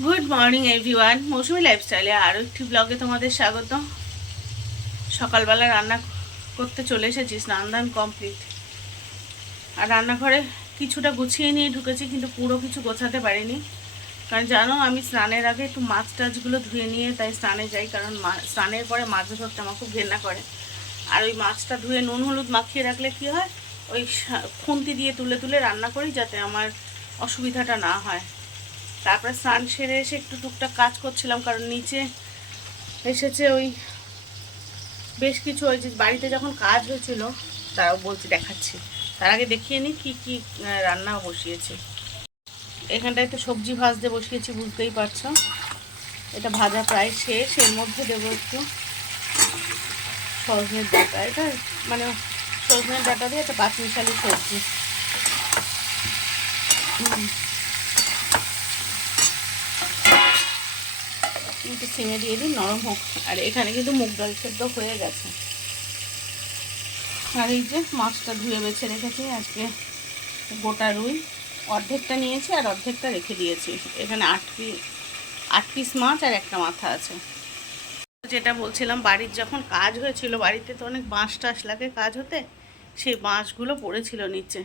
Good morning everyone মৌসুমি লাইফস্টাইলে আরও একটি ব্লগে তোমাদের স্বাগত সকালবেলা রান্না করতে চলে এসেছি, স্নান দান কমপ্লিট আর রান্নাঘরে কিছুটা গুছিয়ে নিয়ে ঢুকেছি, কিন্তু পুরো কিছু গোছাতে পারিনি। কারণ জানো, আমি স্নানের আগে একটু মাছ টাছগুলো ধুয়ে নিয়ে তাই স্নানে যাই, কারণ স্নানের পরে মাছ ধরতে আমার খুব ঘেন্না করে। আর ওই মাছটা ধুয়ে নুন হলুদ মাখিয়ে রাখলে কি হয়? ওই খুন্তি দিয়ে তুলে তুলে রান্না করি যাতে আমার অসুবিধাটা না হয়। তারপরে স্নান সেরে এসে একটু টুকটাক কাজ করছিলাম, কারণ নিচে এসেছে ওই বেশ কিছু ওই যে বাড়িতে যখন কাজ হয়েছিল, তারাও বলছি দেখাচ্ছি। তার আগে দেখিয়ে নিই কী কী রান্না বসিয়েছি। এখানটায় তো সবজি ভাজতে বসিয়েছি, বুঝতেই পারছ। এটা ভাজা প্রায় শেষ, এর মধ্যে দেবো একটু সজনের ডাটা। এটা মানে সজনের ডাটা দিয়ে একটা পাঁচমিশালি সবজি। একটু সিমে দিয়ে দিই, নরম হোক। আর এখানে কিন্তু মুগ ডাল সেদ্ধ হয়ে গেছে। আর এই যে মাছটা ধুয়ে বেছে রেখেছি, আজকে গোটা রুই। অর্ধেকটা নিয়েছি আর অর্ধেকটা রেখে দিয়েছি। এখানে আট পিস আট পিস মাছ আর একটা মাথা আছে। যেটা বলছিলাম, বাড়ির যখন কাজ হয়েছিল, বাড়িতে তো অনেক বাঁশ টাস লাগে কাজ হতে, সেই বাঁশগুলো পড়েছিল নিচে।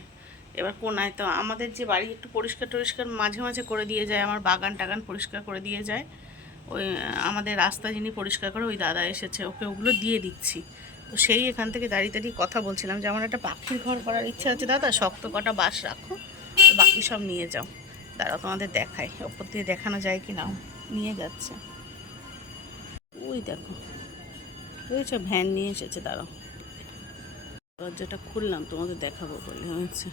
এবার কোনায় তো আমাদের যে বাড়ি একটু পরিষ্কার টরিষ্কার মাঝে মাঝে করে দিয়ে যায়, আমার বাগান টাগান পরিষ্কার করে দিয়ে যায়। ওই, আমাদের রাস্তা যিনি পরিষ্কার করে, ওই দাদা এসেছে, ওকে ওগুলো দিয়ে দিচ্ছি। তো সেই এখান থেকে দাঁড়িয়ে দাঁড়িয়ে কথা বলছিলাম যে, আমার একটা পাখির ঘর করার ইচ্ছা আছে, দাদা, শক্ত কটা বাস রাখো বাকি সব নিয়ে যাও। দাঁড়াও তোমাদের দেখায়, ওপর দিয়ে দেখানো যায় কি না, নিয়ে যাচ্ছে। ওই দেখো বুঝেছ ভ্যান নিয়ে এসেছে দাঁড়াও দরজাটা খুললাম, তোমাদের দেখাবো বলে হয়েছে।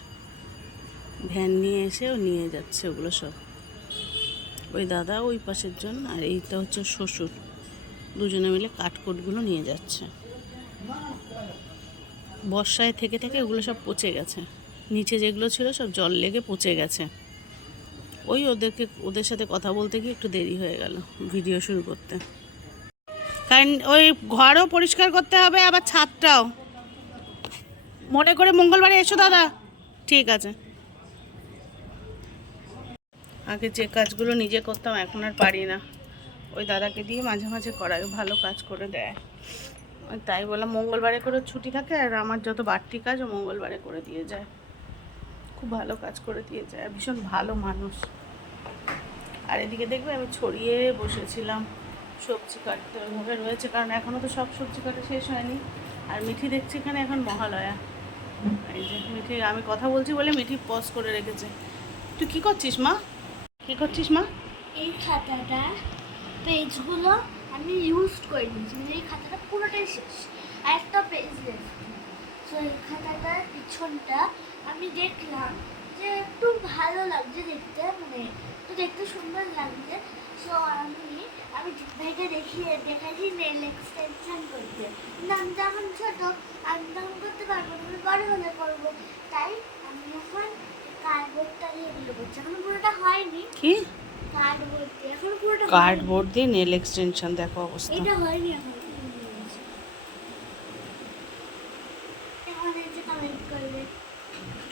ভ্যান নিয়ে এসে ও নিয়ে যাচ্ছে ওগুলো সব। ওই দাদা ওই পাশের জন আর এইটা হচ্ছে শ্বশুর। দুজনে মিলে কাঠকোটগুলো নিয়ে যাচ্ছে। বর্ষায় থেকে থেকে ওগুলো সব পচে গেছে। নিচে যেগুলো ছিল সব জল লেগে পচে গেছে। ওই ওদেরকে, ওদের সাথে কথা বলতে গিয়ে একটু দেরি হয়ে গেল ভিডিও শুরু করতে। কারণ ওই ঘরও পরিষ্কার করতে হবে, আবার ছাদটাও। মনে করে মঙ্গলবারে এসো দাদা। ঠিক আছে। আগে যে কাজগুলো নিজে করতাম, এখন আর পারি না। ওই দাদাকে দিয়ে মাঝে মাঝে করাই, ও ভালো কাজ করে দেয়। তাই বললাম, মঙ্গলবারে করে ছুটি থাকে আর আমার যত বাড়তি কাজ, ও মঙ্গলবারে করে দিয়ে যায়। খুব ভালো কাজ করে দিয়ে যায়, ভীষণ ভালো মানুষ। আর এদিকে দেখবে আমি ছড়িয়ে বসেছিলাম, সবজি কাটতে ওইভাবে রয়েছে, কারণ এখনও তো সব সবজি কাটা শেষ হয়নি। আর মিঠি দেখছি এখানে এখন মহালয়া। এই যে মিঠি, আমি কথা বলছি বলে মিঠি পজ করে রেখেছে। তুই কী করছিস মা? কী করছিস মা? এই খাতাটা, পেজগুলো আমি ইউজ করে নিয়েছি মানে এই খাতাটা পুরোটাই শেষ। আর একটা পেজ সো এই খাতাটার পিছনটা আমি দেখলাম যে একটু ভালো লাগছে দেখতে। মানে একটু দেখতে সুন্দর লাগছে। সো আমি আমি ভাইকে দেখিয়ে দেখাচ্ছি নেল এক্সটেনশন করতে। তো এখন ছোট, আমি তো করতে পারব না বড় হলে করব। তাই কি? কার্ডবোর্ড দিয়ে নেল এক্সটেনশন দেখো অবস্থা।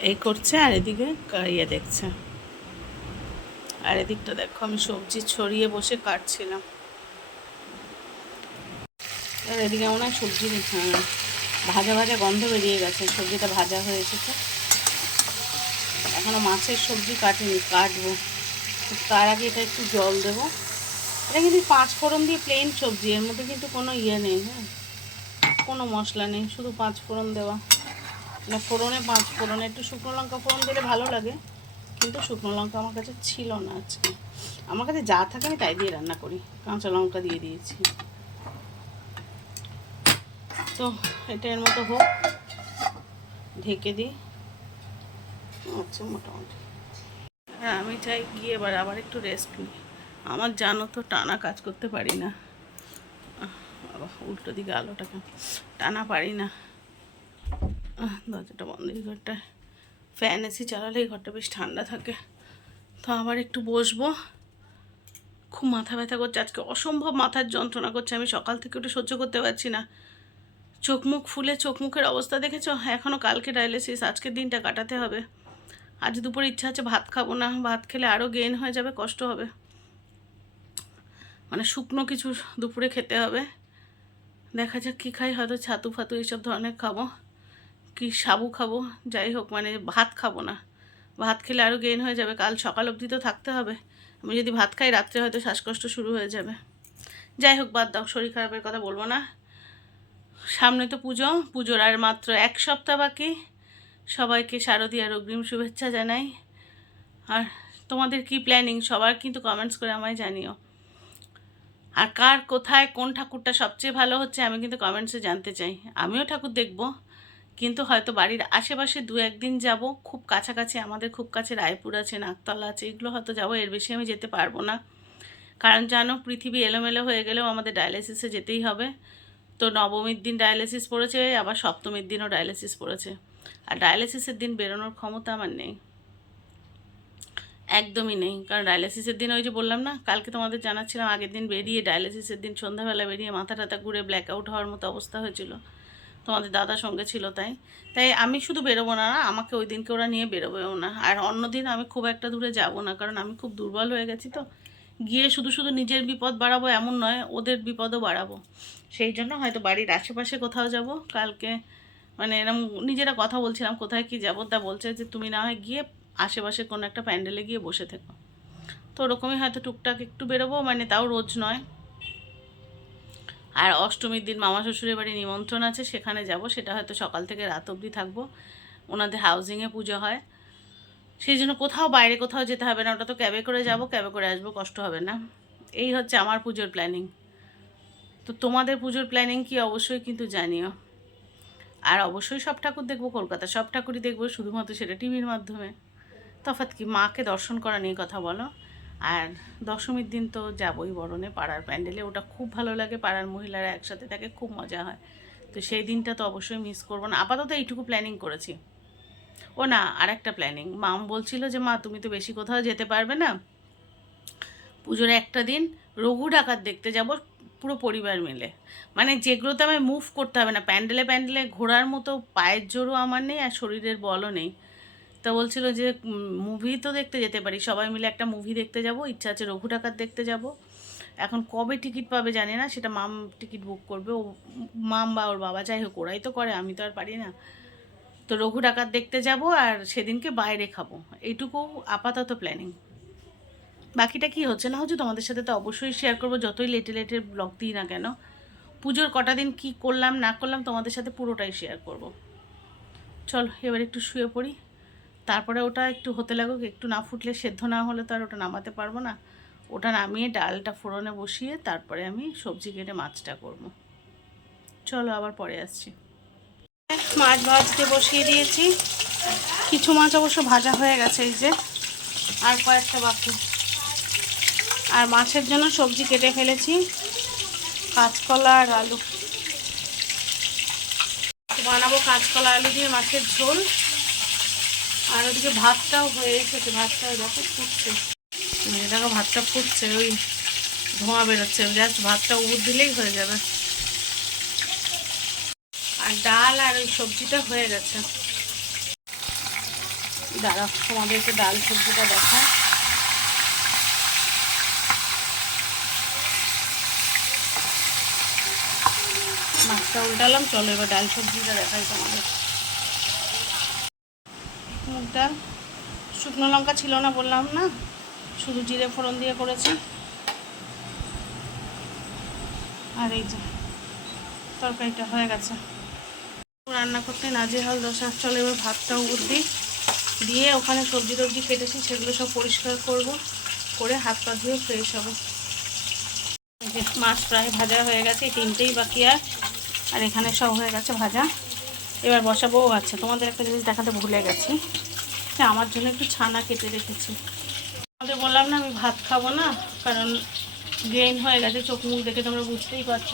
এই করছে আর এদিকে ইয়ে দেখছে। আর এদিকটা দেখো আমি সবজি ছড়িয়ে বসে কাটছিলাম। আর এদিকে মনে হয় সবজি হ্যাঁ, ভাজা ভাজা গন্ধ বেরিয়ে গেছে। সবজিটা ভাজা হয়ে এসেছে। এখনও মাছের সবজি কাটিনি, কাটবো। তার আগে এটা একটু জল দেবো। এটা কিন্তু পাঁচ ফোড়ন দিয়ে প্লেন সবজি, এর মধ্যে কিন্তু কোনো ইয়ে নেই হ্যাঁ? কোনো মশলা নেই, শুধু পাঁচ ফোড়ন দেওয়া। না ফোড়নে পাঁচ ফোড়নে, একটু শুকনো লঙ্কা ফোড়ন দিলে ভালো লাগে, কিন্তু শুকনো লঙ্কা আমার কাছে ছিল না আজকে। আমার কাছে যা থাকে আমি তাই দিয়ে রান্না করি, কাঁচা লঙ্কা দিয়ে দিয়েছি। তো, এটা এর মতো হোক, ঢেকে দিই। আচ্ছা মোটামুটি। হ্যাঁ আমি চাই গিয়ে এবার আবার একটু রেস্ট নিই। আমার জানো তো টানা কাজ করতে পারি না। বাবা, উল্টো দিকে আলোটাকে টানা পারি না। দরজাটা বন্ধ এই ঘরটায়। ফ্যান এসি চালালে এই ঘরটা বেশ ঠান্ডা থাকে। তো আবার একটু বসবো। খুব মাথা ব্যথা করছে। আজকে অসম্ভব মাথার যন্ত্রণা করছে। আমি সকাল থেকে একটু সহ্য করতে পারছি না। চোখ মুখ ফুলে চোখ মুখের অবস্থা দেখেছ? এখনও কালকে ডায়ালিসিস আজকের দিনটা কাটাতে হবে। আজ দুপুরে ইচ্ছা আছে ভাত খাব না, ভাত খেলে আরও গেন হয়ে যাবে, কষ্ট হবে। মানে শুকনো কিছু দুপুরে খেতে হবে। দেখা যাক কী খাই, হয়তো ছাতু ফাতু এইসব ধরনের খাব। কি সাবু খাব, যাই হোক মানে ভাত খাব না। ভাত খেলে আরও গেইন হয়ে যাবে, কাল সকাল অবধি তো থাকতে হবে। আমি যদি ভাত খাই, রাত্রে হয়তো শ্বাসকষ্ট শুরু হয়ে যাবে। যাই হোক, বাদ দাও, শরীর খারাপের কথা বলব না। সামনে তো পুজো, পুজোর আর মাত্র এক সপ্তাহ বাকি। সবাইকে শারদীয়ার অগ্রিম শুভেচ্ছা জানাই। আর তোমাদের কি প্ল্যানিং সবার কিন্তু কমেন্টস করে আমায় জানিও। আর কার কোথায় কোন ঠাকুরটা সবচেয়ে ভালো হচ্ছে আমি কিন্তু কমেন্টসে জানতে চাই। আমিও ঠাকুর দেখব। কিন্তু হয়তো বাড়ির আশেপাশে দু একদিন যাব। খুব কাছাকাছি আমাদের খুব কাছে রায়পুর আছে নাকতলা আছে, এগুলো হয়তো যাব। এর বেশি আমি যেতে পারব না। কারণ জানো, পৃথিবী এলোমেলো হয়ে গেলেও আমাদের ডায়ালিসিসে যেতেই হবে। তো নবমীর দিন ডায়ালিসিস পড়েছে, আবার সপ্তমীর দিনও ডায়ালিসিস পড়েছে। আর ডায়ালিসিসের দিন বেরোনোর ক্ষমতা আমার নেই। একদমই নেই। কারণ ডায়ালিসিসের দিন ওই যে বললাম না, কালকে তোমাদের জানাচ্ছিলাম আগের দিন বেরিয়ে ডায়ালিসিসের দিন সন্ধ্যাবেলা বেরিয়ে মাথা টাথা ঘুরে ব্ল্যাক আউট হওয়ার মতো অবস্থা হয়েছিল। তোমাদের দাদার সঙ্গে ছিল তাই। তাই আমি শুধু বেরোবো না আমাকে ওই দিনকে ওরা নিয়ে বেরোবেও না। আর অন্য দিন আমি খুব একটা দূরে যাব না, কারণ আমি খুব দুর্বল হয়ে গেছি তো। গিয়ে শুধু শুধু নিজের বিপদ বাড়াবো এমন নয়, ওদের বিপদও বাড়াবো। সেই জন্য হয়তো বাড়ির আশেপাশে কোথাও যাব, কালকে মানে এরকম নিজেরা কথা বলছিলাম, কোথায় কি যাব তা বলছে যে তুমি না হয় গিয়ে আশেপাশে কোনো একটা প্যান্ডেলে গিয়ে বসে থেকো। তো ওরকমই হয়তো টুকটাক একটু বেরোবো মানে তাও রোজ নয়। আর অষ্টমীর দিন মামা শ্বশুরের বাড়ি নিমন্ত্রণ আছে, সেখানে যাব, সেটা হয়তো সকাল থেকে রাত অবধি থাকব। ওনাদের হাউজিংয়ে পুজো হয়। সেই জন্য কোথাও বাইরে কোথাও যেতে হবে না, ওটা তো ক্যাবে করে যাব, ক্যাবে করে আসব, কষ্ট হবে না। এই হচ্ছে আমার পুজোর প্ল্যানিং তো তোমাদের পুজোর প্ল্যানিং কি অবশ্যই কিন্তু জানিও। আর অবশ্যই সব ঠাকুর দেখব কলকাতা সব ঠাকুরই দেখব, শুধুমাত্র সেটা টিভির মাধ্যমে। তফাৎ কি, মাকে দর্শন করা নিয়ে কথা বলো। আর দশমীর দিন তো যাবই বরণে পাড়ার প্যান্ডেলে, ওটা খুব ভালো লাগে, পাড়ার মহিলারা একসাথে থাকে, খুব মজা হয়। তো সেই দিনটা তো অবশ্যই মিস করব না। আপাতত এইটুকু প্ল্যানিং করেছি। ও না আর একটা প্ল্যানিং মাম বলছিল যে, মা, তুমি তো বেশি কোথাও যেতে পারবে না। পুজোর একটা দিন রঘু ডাকাত দেখতে যাব পুরো পরিবার মিলে। মানে যেগুলোতে আমি মুভ করতে হবে না। প্যান্ডেলে প্যান্ডেলে ঘোরার মতো পায়ের জোরও আমার নেই আর শরীরের বলও নেই। তা বলছিল যে মুভি তো দেখতে যেতে পারি। সবাই মিলে একটা মুভি দেখতে যাব। ইচ্ছা আছে রঘু ডাকাত দেখতে যাব। এখন কবে টিকিট পাবে জানি না। সেটা মাম টিকিট বুক করবে। ও, মাম বা ওর বাবা যাই হোক, ওরাই তো করে। আমি তো আর পারি না। তো রঘু ডাকাত দেখতে যাব আর সেদিনকে বাইরে খাব। এইটুকু আপাতত প্ল্যানিং বাকিটা কি হচ্ছে? না হচ্ছে তোমাদের সাথে তো অবশ্যই শেয়ার করব। যতই লেটে লেটে ব্লগ দিই না কেন, পুজোর কটা দিন কি করলাম, না করলাম তোমাদের সাথে পুরোটাই শেয়ার করব। চলো, এবার একটু শুয়ে পড়ি। তারপরে ওটা একটু হতে লাগুক, একটু না ফুটলে সেদ্ধ না হলে তো আর ওটা নামাতে পারব না। ওটা নামিয়ে ডালটা ফোড়নে বসিয়ে তারপরে আমি সবজি কেটে মাছটা করব। চলো, আবার পরে আসছি। মাছ ভাজতে বসিয়ে দিয়েছি। কিছু মাছ অবশ্য ভাজা হয়ে গেছে এই যে, আর কয়েকটা বাকি। আর মাছের জন্য সবজি কেটে ফেলেছি, কাঁচকলা আর আলু। বানাবো কাঁচকলা, আলু দিয়ে মাছের ঝোল। আর ওদিকে ভাতটাও হয়ে এসেছে ভাতটাও দেখো ফুটছে। দেখো ভাতটা ফুটছে, ওই ধোঁয়া বেরোচ্ছে, জাস্ট ভাতটা উবুর দিলেই হয়ে যাবে। আর ডাল আর ওই সবজিটা হয়ে গেছে। দাঁড়া তোমাদেরকে ডাল সবজিটা দেখায় মাছটা উল্টালাম, চলো এবার ডাল সবজিটা দেখাই তোমাদের। মুগ ডাল শুকনো লঙ্কা ছিল না বললাম না, শুধু জিরে ফোড়ন দিয়ে করেছি। আর এই যে তরকারিটা হয়ে গেছে। রান্না করতে নাজেহাল দশা। চলে এবার ভাতটাও দিই দিয়ে ওখানে সবজি টবজি কেটেছি, সেগুলো সব পরিষ্কার করব। করে হাত পা ধুয়ে ফ্রেশ হব। মাছ প্রায় ভাজা হয়ে গেছে তিনটেই বাকি আর। আর এখানে সব হয়ে গেছে ভাজা। এবার বসাবো। আচ্ছা তোমাদের একটা জিনিস দেখাতে ভুলে গেছি। যে আমার জন্য একটু ছানা কেটে রেখেছি। তোমাদের বললাম না আমি ভাত খাব না, কারণ গেইন হয়ে গেছে, চোখ মুখ দেখে তোমরা বুঝতেই পারছ।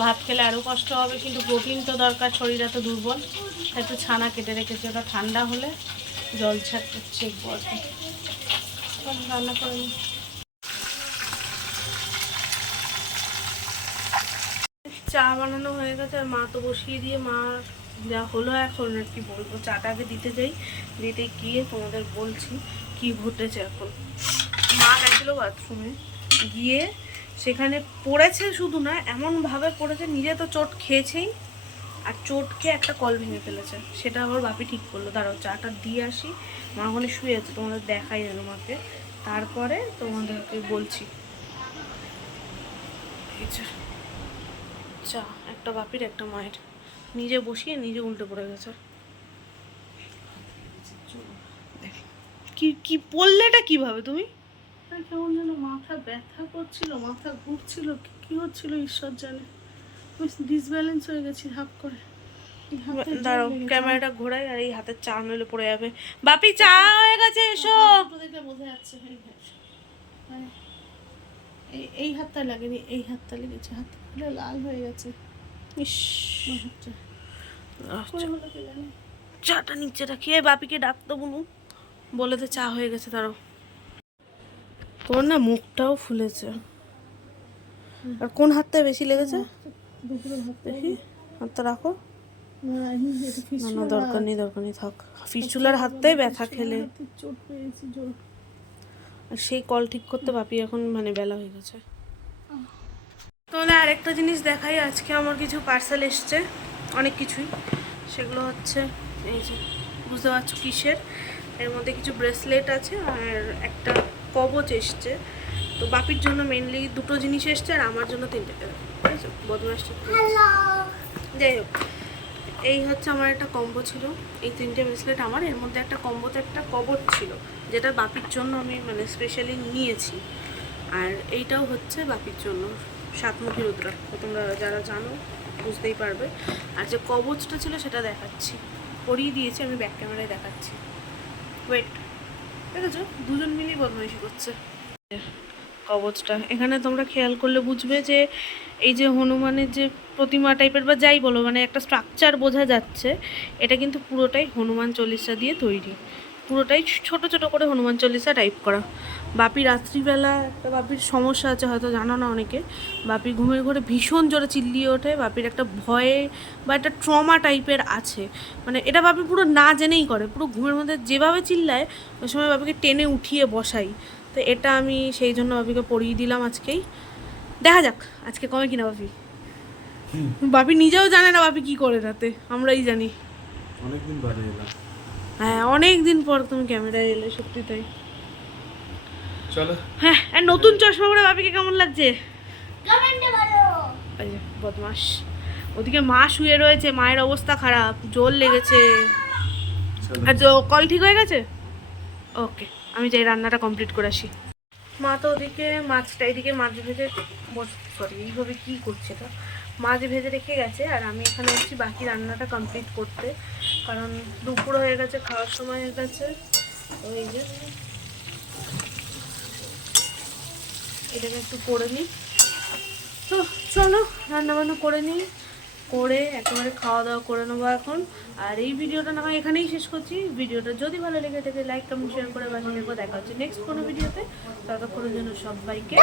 ভাত খেলে আরও কষ্ট হবে, কিন্তু প্রোটিন তো দরকার, শরীর এত দুর্বল। তাই একটু ছানা কেটে রেখেছি, ওটা ঠান্ডা হলে জল চেকবো আর রান্না করে চা বানানো হয়ে গেছে, আর মা তো বসিয়ে দিয়ে, মা যা হলো এখন, আর কি বলব চাটাকে দিতে যাই, দিতে গিয়ে তোমাদের বলছি কি ঘটেছে এখন। মা গেছিল বাথরুমে গিয়ে সেখানে পড়েছে শুধু না, এমনভাবে পড়েছে, নিজে তো চোট খেয়েছেই, আর চোট খেয়ে একটা কল ভেঙে ফেলেছে। সেটা আবার বাপি ঠিক করল। দাঁড়াও, চাটা দিয়ে আসি। মা ওখানে শুয়ে আছে, তোমাদের দেখাই যেন মাকে তারপরে তোমাদেরকে বলছি। এই যে, চা একটা বাপির একটা মায়ের। নিজে বসিয়ে নিজে উল্টে পড়ে গেছে। কি কি পড়লেটা কীভাবে তুমি? কেমন যেন মাথা ব্যথা করছিল মাথা ঘুরছিল কি- হচ্ছিল ঈশ্বর জানে। ডিসব্যালেন্স হয়ে গেছি হাফ করে। দাঁড়াও ক্যামেরাটা ঘোরাই আর এই হাতের চা নইলে পড়ে যাবে। বাপি চা হয়ে গেছে এসো। বোঝা যাচ্ছে এই হাত। মানে এই এই হাতটা লাগেনি এই হাতটা লেগেছে হাতটা পুরো লাল হয়ে গেছে। ইস। হাতটা আচ্ছা, চাটা নিচে রাখি। এই বাপিকে ডাকতো বলু বলে তো চা হয়ে গেছে দাঁড়াও। তোমার না মুখটাও ফুলেছে। আর কোন হাতটায় বেশি লেগেছে? দেখি। হাতটা রাখো। না না দরকার নেই দরকার নেই থাক। ফিস্টুলার হাতটাই ব্যথা খেলে। আর সেই কল ঠিক করতে বাপি এখন মানে বেলা হয়ে গেছে। তোমাদের আরেকটা জিনিস দেখাই আজকে আমার কিছু পার্সেল এসছে অনেক কিছুই। সেগুলো হচ্ছে এই যে বুঝতে পারছ কিসের? এর মধ্যে কিছু ব্রেসলেট আছে আর একটা কবচ এসছে। তো বাপির জন্য মেনলি দুটো জিনিস এসছে আর আমার জন্য তিনটে। ঠিক আছে বদমাসটা যাই হোক এই হচ্ছে আমার একটা কম্বো ছিল। এই তিনটে ব্রেসলেট আমার এর মধ্যে একটা কম্বোতে একটা কবর ছিল যেটা বাপির জন্য আমি মানে স্পেশালি নিয়েছি। আর এইটাও হচ্ছে বাপির জন্য। সাতমুখী রুদ্রাক্ষ, তোমরা যারা জানো বুঝতেই পারবে। আর যে কবচটা ছিল সেটা দেখাচ্ছি। পরিয়ে দিয়েছি, আমি ব্যাক ক্যামেরায় দেখাচ্ছি। ওয়েট দেখেছ? দুজন মিলেই বদমাইশি করছে। কবচটা, এখানে তোমরা খেয়াল করলে বুঝবে যে এই যে হনুমানের যে প্রতিমা টাইপের বা যাই বলো মানে একটা স্ট্রাকচার বোঝা যাচ্ছে, এটা কিন্তু পুরোটাই হনুমান চল্লিশা দিয়ে তৈরি। পুরোটাই ছোট ছোট করে হনুমান চল্লিশা টাইপ করা। বাপি রাত্রিবেলা একটা বাপির সমস্যা আছে হয়তো জানো না অনেকে। বাপি ঘুমের ঘরে ভীষণ জোরে চিল্লিয়ে ওঠে বাপির একটা ভয়ে বা একটা ট্রমা টাইপের আছে। মানে এটা বাপি পুরো না জেনেই করে পুরো ঘুমের মধ্যে যেভাবে চিল্লায় ওই সময় বাপিকে টেনে উঠিয়ে বসাই। তো এটা আমি সেই জন্য বাপিকে পরিয়ে দিলাম আজকেই। দেখা যাক আজকে কমে কিনা বাপি। বাপি নিজেও জানে না বাপি কি করে রাতে আমরাই জানি। অনেকদিন বাদে এলাম। হ্যাঁ অনেক দিন পর তুমি ক্যামেরায় এলে সত্যি তাই। চলো। হ্যাঁ আর নতুন চশমা পরে বাপিকে কেমন লাগছে? কমেন্টে বলো। এই বদমাস। ওদিকে মা শুয়ে রয়েছে মায়ের অবস্থা খারাপ জোর লেগেছে। আর জ- কল ঠিক হয়ে গেছে? ওকে আমি যাই রান্নাটা কমপ্লিট করে আসি। মা তো ওদিকে মাছটা এদিকে মাছ ভেজে সরি এইভাবে কী করছে এটা? মাছ ভেজে রেখে গেছে আর আমি এখানে এসেছি বাকি রান্নাটা কমপ্লিট করতে। কারণ দুপুর হয়ে গেছে খাওয়ার সময় হয়ে গেছে। ওই যে এটাকে একটু করে নিই। তো চলো, রান্নাবান্না করে নিই। করে একেবারে খাওয়া দাওয়া করে নেব এখন। আর এই ভিডিওটা না হয় এখানেই শেষ করছি। ভিডিওটা যদি ভালো লেগে থাকে লাইক কমেন্ট শেয়ার করে বাসা দেখব দেখা হচ্ছে নেক্সট কোনো ভিডিওতে। ততক্ষণের জন্য সবাইকে